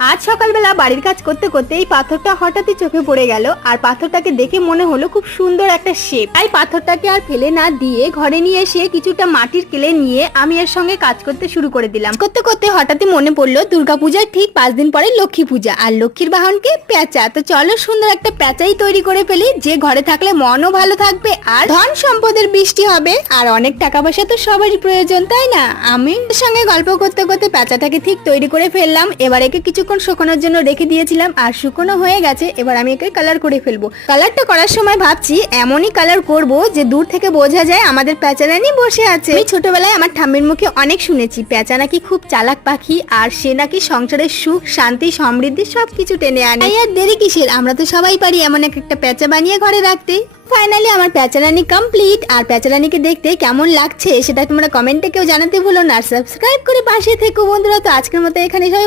আজ সকালবেলা বাড়ির কাজ করতে করতে এই পাথরটা হঠাৎই চোখে পড়ে গেল, আর পাথরটাকে দেখে মনে হলো খুব সুন্দর একটা শেপ। তাই পাথরটাকে আর ফেলে না দিয়ে ঘরে নিয়ে এসে কিছুটা মাটির কেলে নিয়ে আমি এর সঙ্গে কাজ করতে শুরু করে দিলাম। করতে করতে হঠাৎই মনে পড়লো দুর্গাপূজার ঠিক 5 দিন পরে লক্ষ্মী পূজা, আর লক্ষ্মীর বাহনকে পেঁচা। তো চলো সুন্দর একটা পেঁচাই তৈরি করে ফেলি, যে ঘরে থাকলে মনও ভালো থাকবে আর ধন সম্পদের বৃষ্টি হবে। আর অনেক টাকা পয়সা তো সবারই প্রয়োজন, তাই না? আমি এর সঙ্গে গল্প করতে করতে পেঁচাটাকে ঠিক তৈরি করে ফেললাম। এবার একে কিছুক্ষণ শুকানোর জন্য রেখে দিয়েছিলাম, আর শুকনো হয়ে গেছে। এবার আমি একে কালার করে ফেলবো। কালারটা করার সময় ভাবছি এমনই কালার করব যে দূর থেকে বোঝা যায় আমাদের পেঁচারানি বসে আছে। আমি ছোটবেলায় আমার ঠাম্মির মুখে অনেক শুনেছি পেঁচা নাকি খুব চালাক পাখি, আর সে নাকি সংসারের সুখ শান্তি সমৃদ্ধি সবকিছু টেনে আনে। আর দেরি কিসের, আমরা তো সবাই পারি এমন একটা পেঁচা বানিয়ে ঘরে রাখতে। ফাইনালি আমার পেঁচারানি কমপ্লিট। আর পেঁচারানিকে দেখতে কেমন লাগছে সেটা তোমরা কমেন্টে কেউ জানাতে ভুলো না, আর সাবস্ক্রাইব করে পাশে থেকো বন্ধুরা। তো আজকের মতো এখানে সবাই